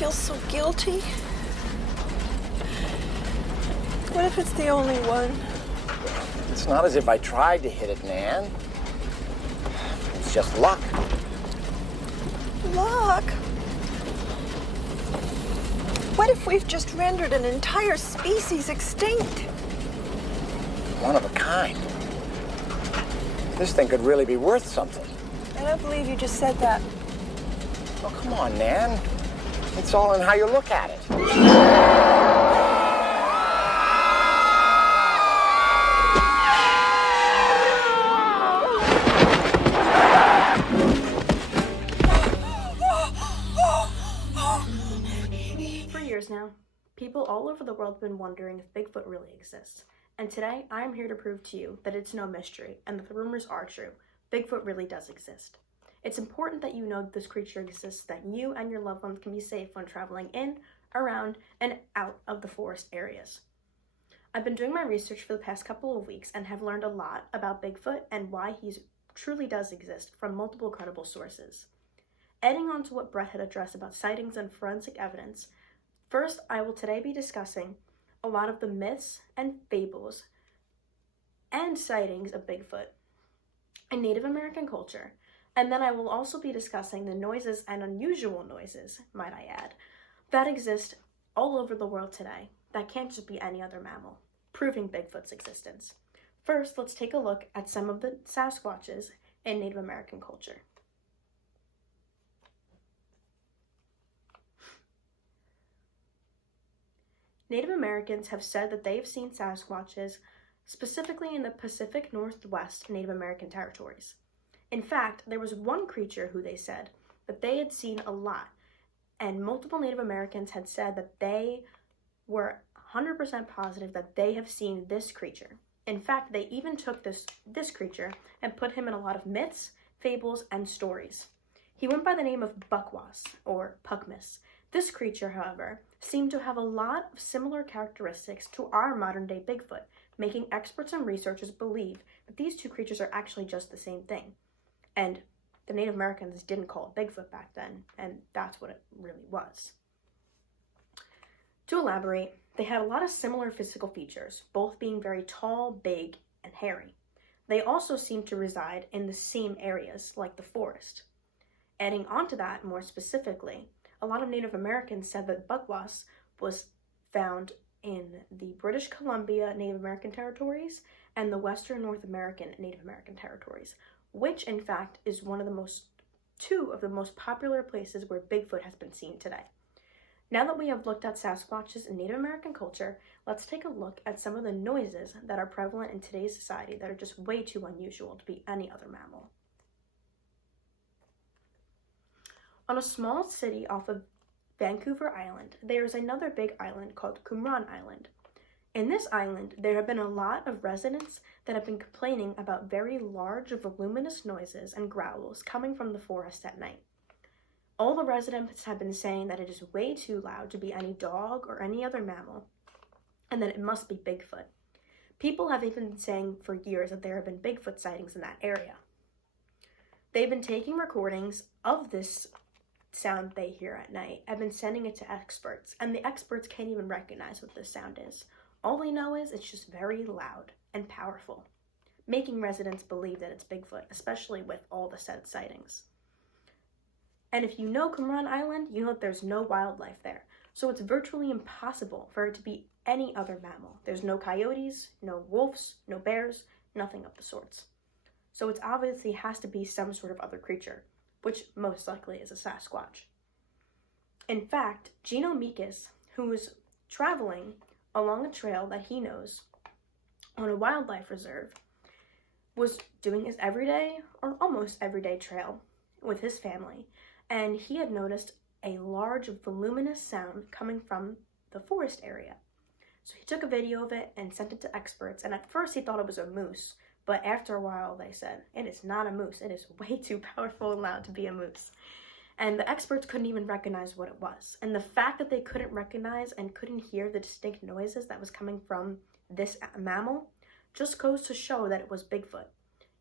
feel so guilty. What if it's the only one? It's not as if I tried to hit it, Nan. It's just luck. Luck? What if we've just rendered an entire species extinct? One of a kind. This thing could really be worth something. I don't believe you just said that. Oh, come on, Nan. It's all in how you look at it. For years now, people all over the world have been wondering if Bigfoot really exists. And today, I am here to prove to you that it's no mystery and that the rumors are true. Bigfoot really does exist. It's important that you know that this creature exists, that you and your loved ones can be safe when traveling in, around, and out of the forest areas. I've been doing my research for the past couple of weeks and have learned a lot about Bigfoot and why he truly does exist from multiple credible sources. Adding on to what Brett had addressed about sightings and forensic evidence, first I will today be discussing a lot of the myths and fables and sightings of Bigfoot in Native American culture, and then I will also be discussing the noises and unusual noises, might I add, that exist all over the world today that can't just be any other mammal, proving Bigfoot's existence. First, let's take a look at some of the Sasquatches in Native American culture. Native Americans have said that they have seen Sasquatches specifically in the Pacific Northwest Native American territories. In fact, there was one creature who they said that they had seen a lot, and multiple Native Americans had said that they were 100% positive that they have seen this creature. In fact, they even took this creature and put him in a lot of myths, fables, and stories. He went by the name of Buckwas, or Puckmas. This creature, however, seemed to have a lot of similar characteristics to our modern-day Bigfoot, making experts and researchers believe that these two creatures are actually just the same thing. And the Native Americans didn't call it Bigfoot back then, and that's what it really was. To elaborate, they had a lot of similar physical features, both being very tall, big, and hairy. They also seemed to reside in the same areas, like the forest. Adding on to that, more specifically, a lot of Native Americans said that Buckwas was found in the British Columbia Native American territories and the Western North American Native American territories, which in fact is two of the most popular places where Bigfoot has been seen today. Now that we have looked at Sasquatches in Native American culture, let's take a look at some of the noises that are prevalent in today's society that are just way too unusual to be any other mammal. On a small city off of Vancouver Island, there is another big island called Qumran Island. In this island, there have been a lot of residents that have been complaining about very large, voluminous noises and growls coming from the forest at night. All the residents have been saying that it is way too loud to be any dog or any other mammal, and that it must be Bigfoot. People have even been saying for years that there have been Bigfoot sightings in that area. They've been taking recordings of this sound they hear at night. I've been sending it to experts, and the experts can't even recognize what this sound is. All they know is it's just very loud and powerful, making residents believe that it's Bigfoot, especially with all the said sightings. And if you know Qumran Island, you know that there's no wildlife there, so it's virtually impossible for it to be any other mammal. There's no coyotes, no wolves, no bears, nothing of the sorts. So it obviously has to be some sort of other creature, which most likely is a Sasquatch. In fact, Gino Mikas, who was traveling along a trail that he knows on a wildlife reserve, was doing his everyday or almost everyday trail with his family, and he had noticed a large voluminous sound coming from the forest area. So he took a video of it and sent it to experts, and at first he thought it was a moose, but after a while they said, it is not a moose, it is way too powerful and loud to be a moose. And the experts couldn't even recognize what it was. And the fact that they couldn't recognize and couldn't hear the distinct noises that was coming from this mammal just goes to show that it was Bigfoot.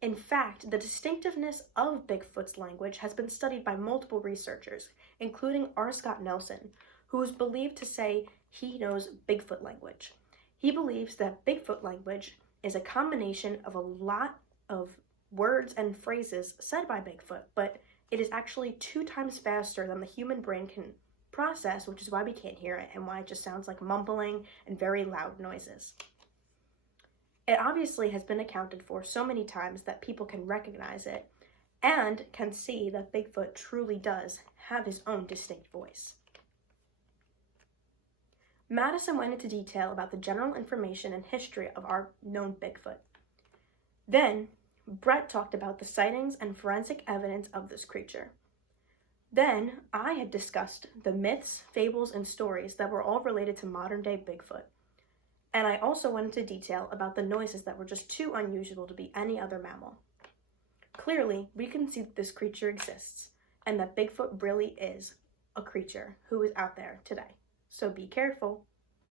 In fact, the distinctiveness of Bigfoot's language has been studied by multiple researchers, including R. Scott Nelson, who is believed to say he knows Bigfoot language. He believes that Bigfoot language is a combination of a lot of words and phrases said by Bigfoot, but it is actually 2 times faster than the human brain can process, which is why we can't hear it and why it just sounds like mumbling and very loud noises. It obviously has been accounted for so many times that people can recognize it and can see that Bigfoot truly does have his own distinct voice. Madison went into detail about the general information and history of our known Bigfoot. Then, Brett talked about the sightings and forensic evidence of this creature. Then, I had discussed the myths, fables, and stories that were all related to modern-day Bigfoot. And I also went into detail about the noises that were just too unusual to be any other mammal. Clearly, we can see that this creature exists, and that Bigfoot really is a creature who is out there today. So be careful.